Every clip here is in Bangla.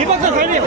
বিপক্ষে হয়নি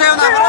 যেও না।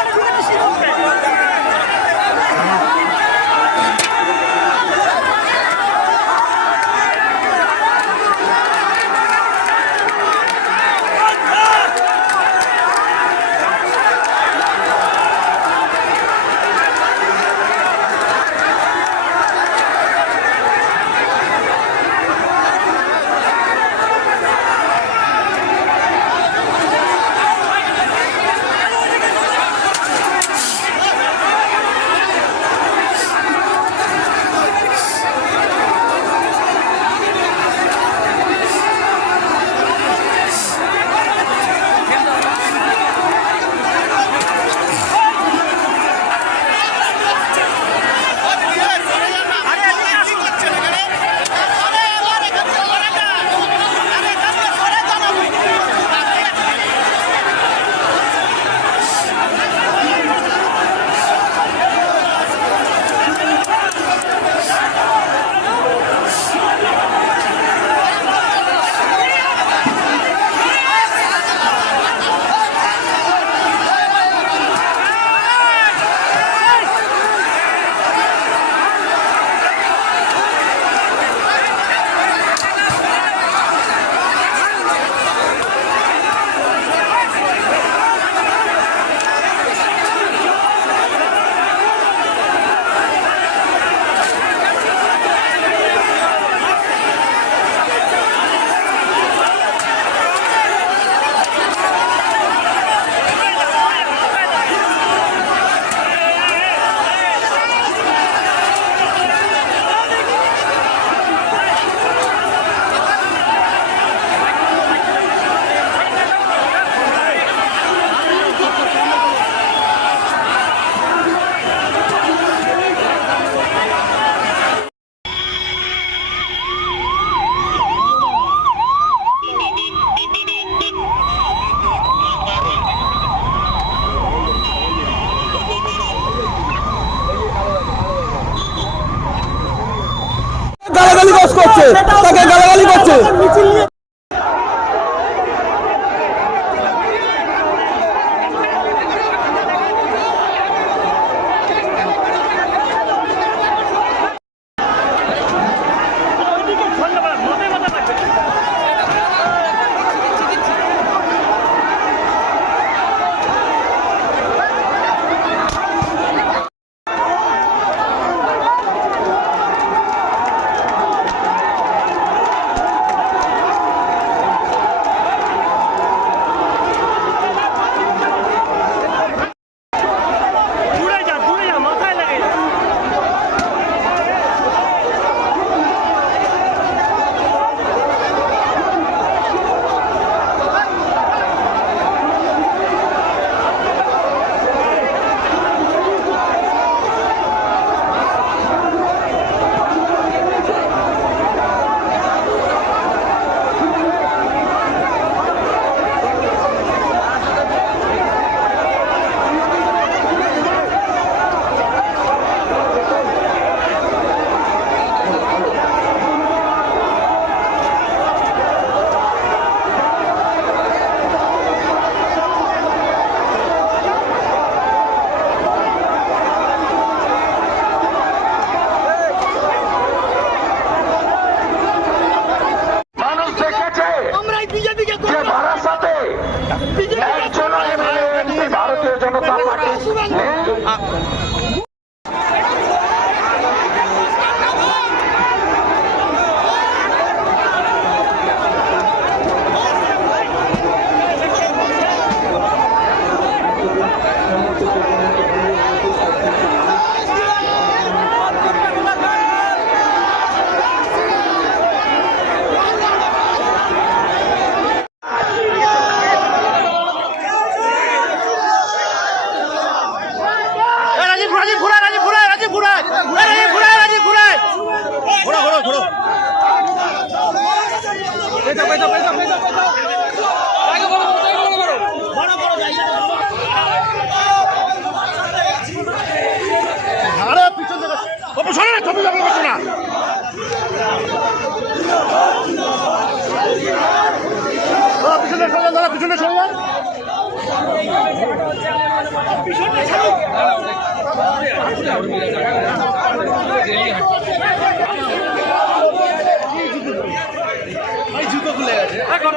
জনতা পার্টি।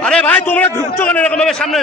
আরে ভাই তোমরা ঢুকছো কেন এরকম ভাবে সামনে?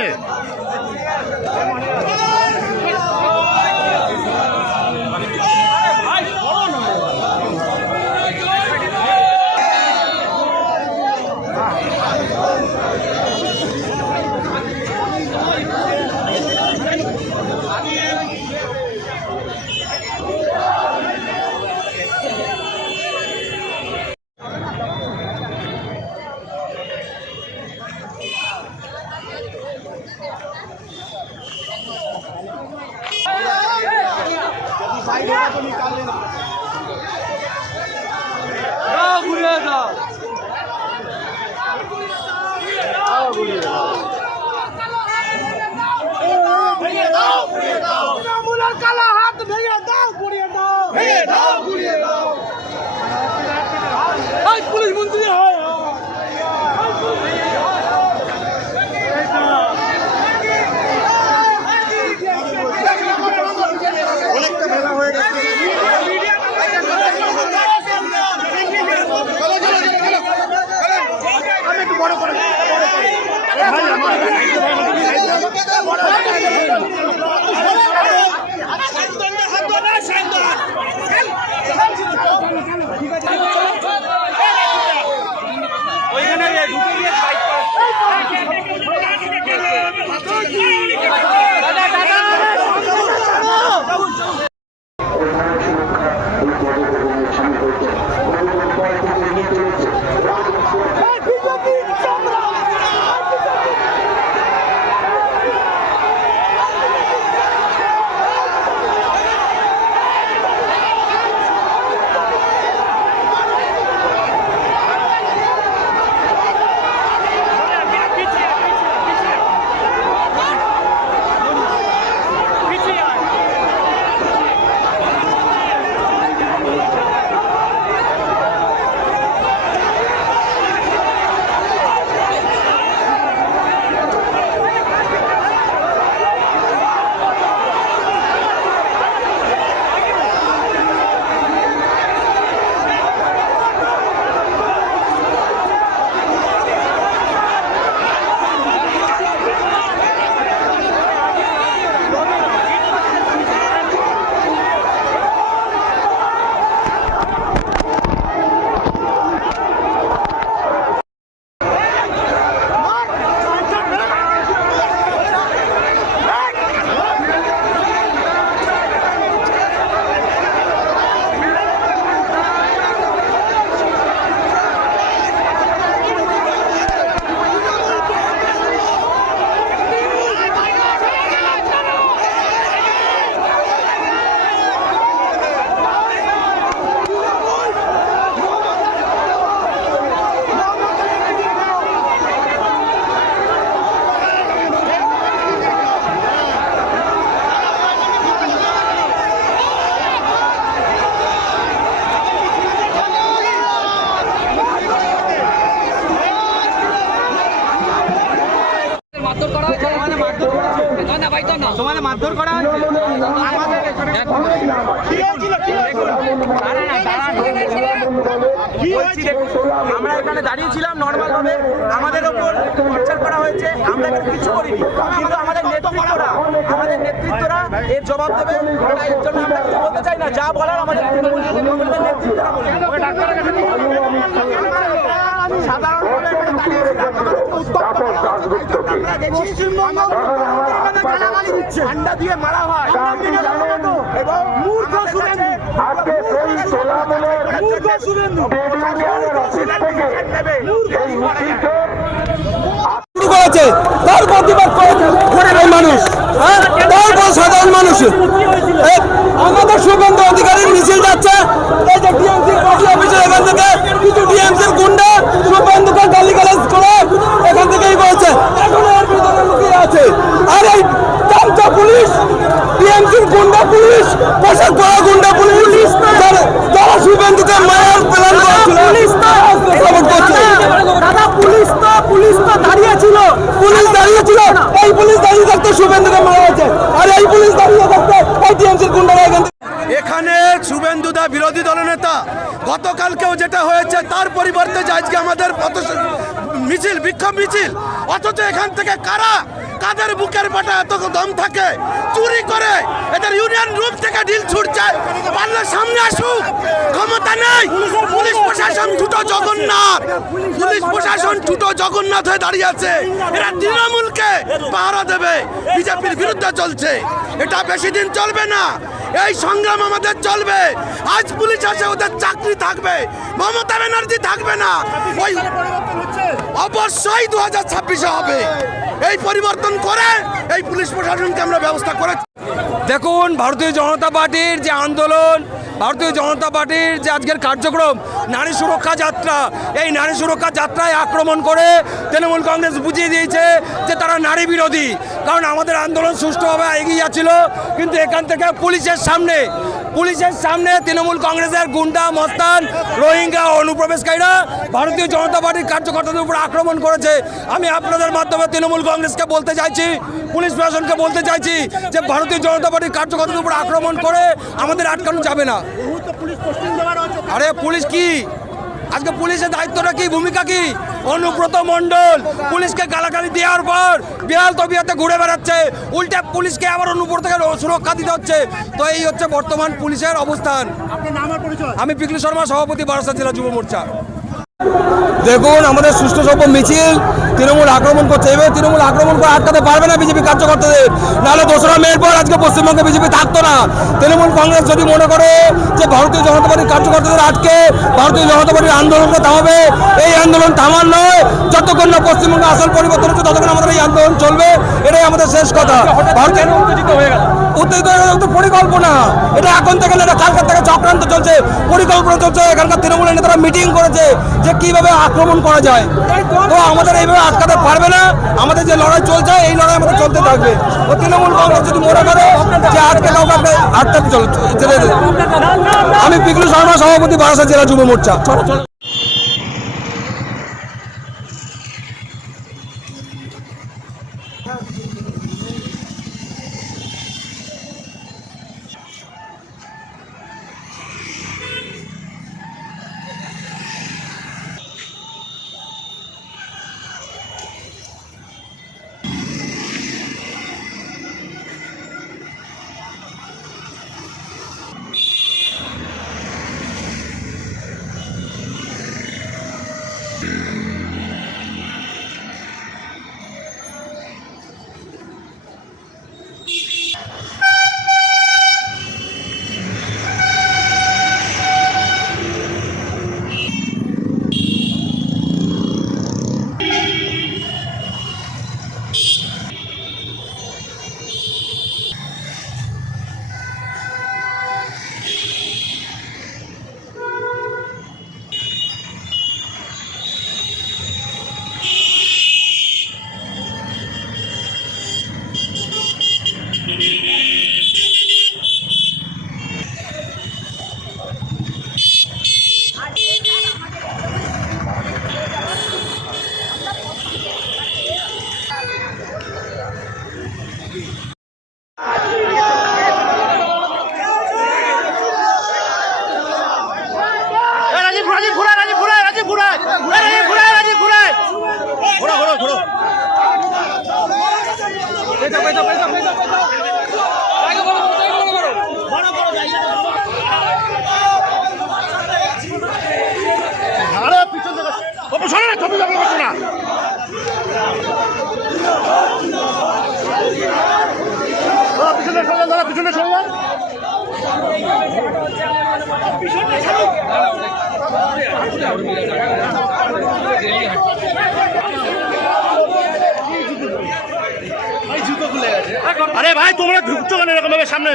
আমরা এখানে দাঁড়িয়েছিলাম নর্মাল ভাবে আমাদের ওপর টর্চার করা হয়েছে। আমরা কিন্তু কিছু করিনি। কিন্তু আমাদের নেতৃত্বরা আমাদের নেতৃত্বরা এর জবাব দেবে। এর জন্য আমরা কিছু বলতে চাই না। যা বলার আমাদের নেতৃত্বরা। সাধারণ তাপস দাসগুপ্তকে ঠান্ডা দিয়ে মারা হয়। এবং মূর্খ শুভেন্দু আজকে সেই তোলামূলের মূর্খ শুভেন্দু থেকে এই মিছিলকে শুরু করেছে। তার প্রতিবাদ করেছে এই মানুষ। হ্যাঁ? তারপর সাধারণ মানুষ। আমাদের শুভেন্দু অধিকারীর মিছিল যাচ্ছে। এই যে ডিএমসির অফিসের এখান থেকে কিছু ডিএমসির গুন্ডা শুভেন্দুকে গালিগালাজ করে এখান থেকেই করেছে এখন এর ভিতরে লুকিয়ে আছে আর এই চামচা পুলিশ ডিএমসির গুন্ডা পুলিশ পোশাক পরা গুন্ডা পুলিশ যারা যারা শুভেন্দুকে মারার প্ল্যান করেছিল পুলিশ সাপোর্ট করছে দাদা পুলিশ তো পুলিশ তো দাঁড়িয়ে ছিল পুলিশ দাঁড়িয়ে ছিল এই পুলিশ দাঁড়িয়ে থাকতে শুভেন্দুকে মারা হয়েছে। আর এই পুলিশ দাঁড়িয়ে থাকতে এই গুন্ডারা এখান এখানে শুভেন্দুদা বিরোধী দলনেতা গতকালকেও যেটা হয়েছে, তার পরিবর্তে আজকে আমাদের মিছিল, বিক্ষোভ মিছিল, অথচ এখান থেকে কারা, কাদের বুকের পাটা এত দম থাকে, চুরি করে, এদের ইউনিয়ন রুম থেকে ঢিল ছুটছে, পারলে সামনে আসুক ক্ষমতা নেই। পুলিশ প্রশাসন দুটো জগন্নাথ। পুলিশ প্রশাসন দুটো জগন্নাথ হয়ে দাঁড়িয়ে আছে। এরা তৃণমূলকে পাহারা দেবে। বিজেপির বিরুদ্ধে চলছে। এটা বেশি দিন চলবে না। এই সংগ্রাম আমাদের চলবে। আজ পুলিশ আছে ওদের চাকরি থাকবে। মমতা ব্যানার্জি থাকবে না। ওই অবশ্যই দু হাজার ছাব্বিশে হবে। এই পরিবর্তন করে এই পুলিশ প্রশাসনকে আমরা ব্যবস্থা করে দেখুন, ভারতীয় জনতা পার্টির যে আন্দোলন ভারতীয় জনতা পার্টির যে আজকের কার্যক্রম, নারী সুরক্ষা যাত্রা, এই নারী সুরক্ষা যাত্রায় আক্রমণ করে তৃণমূল কংগ্রেস বুঝিয়ে দিয়েছে যে তারা নারী বিরোধী। কারণ আমাদের আন্দোলন সুষ্ঠুভাবে এগিয়ে যাচ্ছিল, কিন্তু এখান থেকে পুলিশের সামনে পুলিশের সামনে তৃণমূল কংগ্রেসের গুন্ডা মস্তান রোহিঙ্গা অনুপ্রবেশকারীরা ভারতীয় জনতা পার্টির কার্যকর্তাদের উপর আক্রমণ করেছে। আমি আপনাদের মাধ্যমে তৃণমূল কংগ্রেসকে বলতে চাইছি পুলিশ প্রশাসনকে বলতে চাইছি যে ভারতীয় জনতা পার্টির কার্যকর্তাদের উপর আক্রমণ করে আমাদের আটকানো যাবে না। আরে পুলিশ কি? আজকে পুলিশের দায়িত্বটা কি? ভূমিকা কি? অনুব্রত মণ্ডল পুলিশকে গালাগালি দেওয়ার পর বিড়াল তবিয়াতে ঘুরে বেড়াচ্ছে। উল্টে পুলিশকে আবার অনুব্রতকে সুরক্ষা দিতে হচ্ছে। তো এই হচ্ছে বর্তমান পুলিশের অবস্থান। আপনার নাম আর পরিচয়? আমি পিকলু শর্মা সভাপতি বারাসা জেলা যুব মোর্চা। দেখুন আমাদের সুস্থ সভ্য মিছিল তৃণমূল আক্রমণ করছে। এবার তৃণমূল আক্রমণ করে আটকাতে পারবে না বিজেপি কার্যকর্তাদের। নাহলে দোসরা মেয়ের পর আজকে পশ্চিমবঙ্গে বিজেপি থাকতো না। তৃণমূল কংগ্রেস যদি মনে করে যে ভারতীয় জনতা পার্টির কার্যকর্তাদের আটকে ভারতীয় জনতা পার্টির আন্দোলনকে থামাবে, এই আন্দোলন থামার নয়। যতক্ষণ না পশ্চিমবঙ্গে আসল পরিবর্তন হচ্ছে, ততক্ষণ আমাদের এই আন্দোলন চলবে। এটাই আমাদের শেষ কথা। ভারতীয় উত্তেজিত হয়ে পরিকল্পনা। এটা এখন থেকে এটা কালকার থেকে চক্রান্ত চলছে। পরিকল্পনা চলছে। এখানকার তৃণমূলের নেতারা মিটিং করেছে যে কীভাবে আক্রমণ করা যায়। তো আমাদের এইভাবে আটকাতে পারবে না। আমাদের যে লড়াই চলছে এই লড়াই আমাদের চলতে থাকবে। ও তৃণমূল কংগ্রেস যদি মনে করে যে আজকে কাউকে আপনি আটকাতে চল আমি পিকলু শর্মা সভাপতি বারাসা জেলা যুব মোর্চা। আরে ভাই তোমরা ঢুকছো কেন এরকম ভাবে সামনে?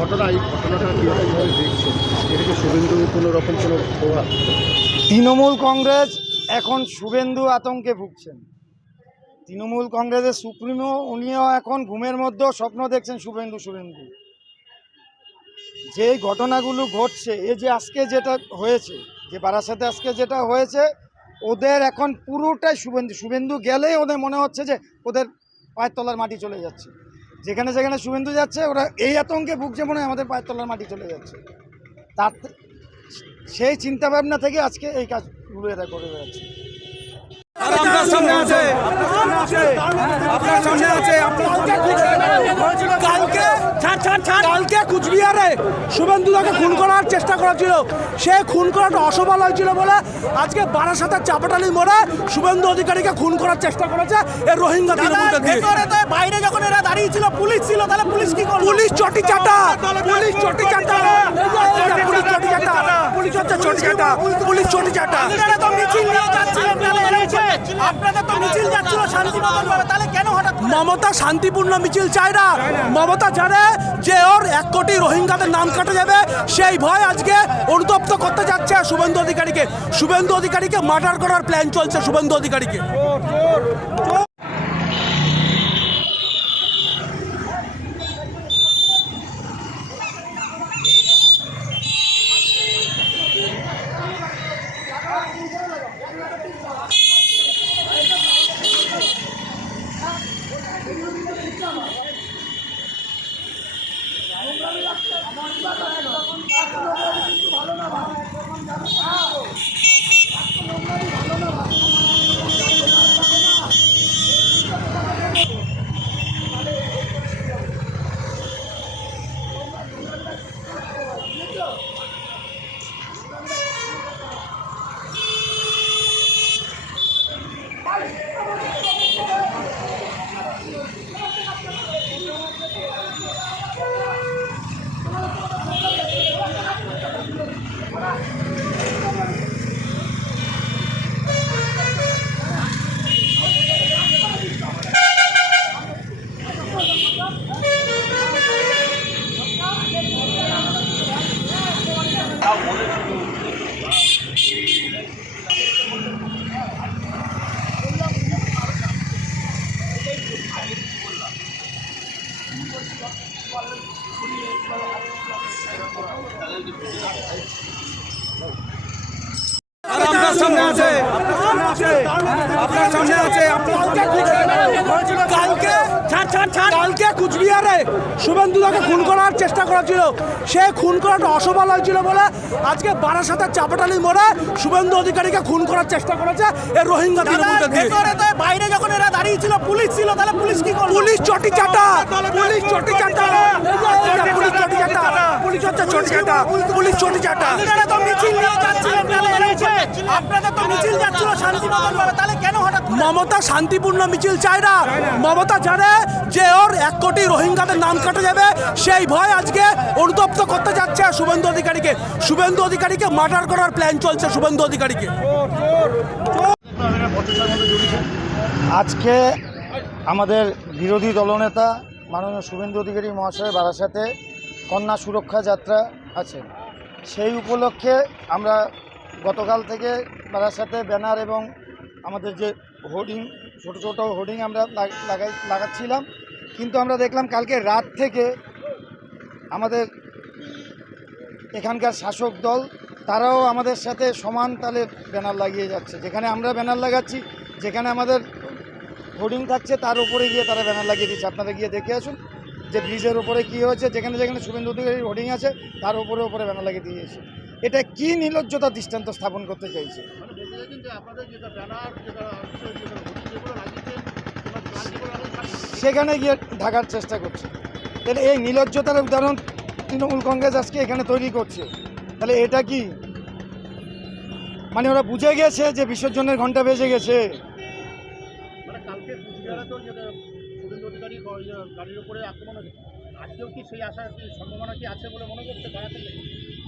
ঘটনা, এই ঘটনাটা কীভাবে দেখছেন এটা কি শুভেন্দু কোনো রকম কোনো প্রভাব? তৃণমূল কংগ্রেস এখন শুভেন্দু আতঙ্কে ভুগছেন। তৃণমূল কংগ্রেসের সুপ্রিমো, উনিও এখন ঘুমের মধ্যেও স্বপ্ন দেখছেন শুভেন্দু শুভেন্দু। যে ঘটনাগুলো ঘটছে এ যে আজকে যেটা হয়েছে, যে বারাসাতে আজকে যেটা হয়েছে, ওদের এখন পুরোটাই শুভেন্দু শুভেন্দু গেলেই ওদের মনে হচ্ছে যে ওদের পায়ের তলার মাটি চলে যাচ্ছে। যেখানে যেখানে শুভেন্দু যাচ্ছে, ওরা এই আতঙ্কে ভুগছে মনে হয় আমাদের পায়ের তলার মাটি চলে যাচ্ছে। তার সেই চিন্তাভাবনা থেকে আজকে এই কাজগুলো করে বেড়াচ্ছে। আর আপনার সামনে আছে। আপনার সামনে আছে কালকে কালকে কুচবিহারে শুভেন্দুদাকে খুন করার চেষ্টা করেছিল। সে খুন করাটা অসফল হয়েছিল বলে আজকে বারাসাতের চাপাটালি মোড়ে শুভেন্দু অধিকারীকে খুন করার চেষ্টা করেছে এই রোহিঙ্গা বাইরে যখন এরা দাঁড়িয়ে ছিল পুলিশ ছিল তাহলে পুলিশ কি করল? পুলিশ চটি চাটা পুলিশ চটি চাটা। পুলিশ চটি চাটা। পুলিশ হচ্ছে চটি চাটা। পুলিশ চটি চাটা। তো মিছিল নিয়ে যাচ্ছিলেন মিছিল তাহলে কেন হঠাৎ মমতা শান্তিপূর্ণ মিছিল চায় না। মমতা ছাড়ে যে ওর এক কোটি রোহিঙ্গাদের নাম কাটা যাবে। সেই ভয় আজকে অনুতপ্ত করতে যাচ্ছে শুভেন্দু অধিকারীকে। শুভেন্দু অধিকারীকে মার্ডার করার প্ল্যান চলছে শুভেন্দু অধিকারীকে। আর আপনার সামনে আছে। আপনার সামনে আছে। কালকে কালকে কুচবিহারে শুভেন্দুদাকে খুন করার চেষ্টা করেছিল সে খুন করাটা অসফল হয়েছিল বলে আজকে বারাসাতের চাপাটালি মোড়ে শুভেন্দু অধিকারীকে খুন করার চেষ্টা করেছে এই রোহিঙ্গা বাইরে যখন এরা দাঁড়িয়ে ছিল পুলিশ ছিল তাহলে পুলিশ কি করল? পুলিশ চটি চাটা পুলিশ চটি চাটা পুলিশ চটি চাটা পুলিশ হচ্ছে চটি চাটা পুলিশ চটি চাটা আপনারা তো মিছিল নিয়ে যাচ্ছিলেন আপনাদের তো মিছিল যাচ্ছিল শান্তিপূর্ণভাবে তাহলে কেন হঠাৎ মমতা শান্তিপূর্ণ মিছিল চায় না। মমতা জানে যে ওর এক কোটি রোহিঙ্গাদের নাম কাটা যাবে, সেই ভয় আজকে অনুতপ্ত করতে যাচ্ছে শুভেন্দু অধিকারীকে। শুভেন্দু অধিকারীকে মার্ডার করার প্ল্যান চলছে শুভেন্দু অধিকারীকে। আজকে আমাদের বিরোধী দলনেতা মাননীয় শুভেন্দু অধিকারী মহাশয় বারাসাতে কন্যা সুরক্ষা যাত্রা আছে। সেই উপলক্ষে আমরা গতকাল থেকে বারাসাতে ব্যানার এবং আমাদের যে হোর্ডিং ছোট ছোট হোর্ডিং আমরা লাগ- লাগাই লাগাচ্ছিলাম। কিন্তু আমরা দেখলাম কালকে রাত থেকে আমাদের এখানকার শাসক দল, তারাও আমাদের সাথে সমান তালে ব্যানার লাগিয়ে যাচ্ছে। যেখানে আমরা ব্যানার লাগাচ্ছি, যেখানে আমাদের হোর্ডিং থাকছে, তার উপরে গিয়ে তারা ব্যানার লাগিয়ে দিচ্ছে। আপনারা গিয়ে দেখে আসুন যে ব্রিজের উপরে কী হয়েছে। যেখানে যেখানে শুভেন্দু অধিকারীর হোর্ডিং আছে, তার উপরে উপরে ব্যানার লাগিয়ে দিয়েছে এটা কি নির্লজ্জতা দৃষ্টান্ত স্থাপন করতে চাইছে? সেখানে গিয়ে ঢাকার চেষ্টা করছে। তাহলে এই নির্লজ্জতার উদাহরণ তৃণমূল কংগ্রেস আজকে এখানে তৈরি করছে। তাহলে এটা কি? মানে ওরা বুঝে গেছে যে বিসর্জনের ঘণ্টা বেজে গেছে। মানে ইয়ে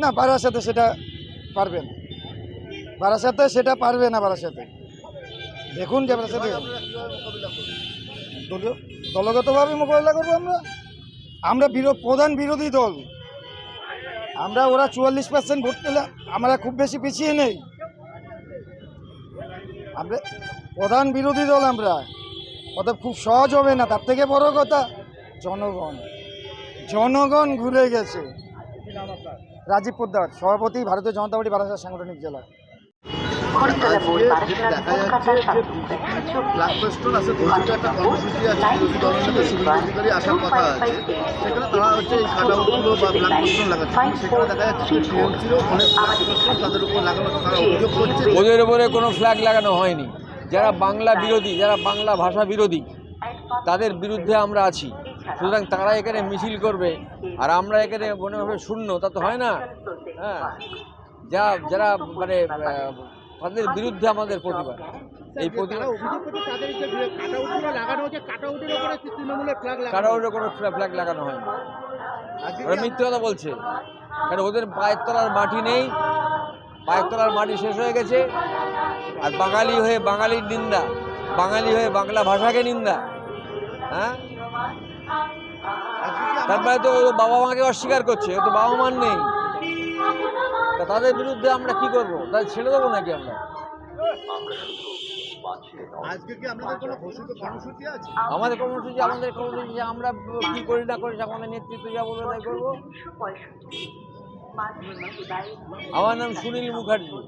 না বারাসাতে সেটা পারবে না। বারাসাতে সেটা পারবে না বারাসাতে। দেখুন দলীয় দলগতভাবে মোকাবিলা করব আমরা। আমরা বিরো প্রধান বিরোধী দল। আমরা ওরা চুয়াল্লিশ পার্সেন্ট ভোট পেলে আমরা খুব বেশি পিছিয়ে নেই। আমরা প্রধান বিরোধী দল আমরা। অতএব খুব সহজ হবে না, তার থেকে বড় কথা জনগণ। জনগণ ঘুরে গেছে। রাজীব পোদ্দার, সভাপতি, ভারতীয় জনতা পার্টি, বারাসাত সাংগঠনিক জেলা। আজকে দেখা যাচ্ছে যে বিজেপি ব্ল্যাকবাস্টন আছে ঘোষিত একটা কর্মসূচি আছে বিরোধী দলের শুভেন্দু অধিকারী আসার কথা আছে। সেখানে তারা হচ্ছে এই কাটাউটগুলো বা ব্ল্যাকবাস্টন লাগাচ্ছে। সেখানে দেখা যাচ্ছে যে টিএমসিরও অনেক ব্ল্যাকবাস্টন তাদের উপর লাগানো তারা অভিযোগ করছে ওদের উপরে কোনো ফ্ল্যাগ লাগানো হয়নি। যারা বাংলা বিরোধী যারা বাংলা ভাষা বিরোধী তাদের বিরুদ্ধে আমরা আছি। সুতরাং তারা এখানে মিছিল করবে আর আমরা এখানে মনে হবে শূন্য তা তো হয় না। হ্যাঁ। যা যারা মানে তাদের বিরুদ্ধে আমাদের প্রতিবাদ। এই প্রতিবাদ। কাটাউটের কোনো ফ্ল্যাগ লাগানো হয়নি। ওরা মিথ্যে কথা বলছে। কারণ ওদের পায়ের তলার মাটি নেই? পায়ের তলার মাটি শেষ হয়ে গেছে। আর বাঙালি হয়ে বাঙালির নিন্দা। বাঙালি হয়ে বাংলা ভাষাকে নিন্দা। হ্যাঁ? তারপরে তো বাবা মাকে অস্বীকার করছে। ও তো বাবা মার নেই। তা তাদের বিরুদ্ধে আমরা কি করব? তাদের ছেড়ে দেবো নাকি আমরা? আজকে কি আপনাদের কোনো ঘোষিত কর্মসূচি আছে? আমাদের কর্মসূচি আমাদের কর্মসূচি যে আমরা কি করি না করি আমাদের নেতৃত্ব যা বলে তাই করব। আমার নাম সুনীল মুখার্জি।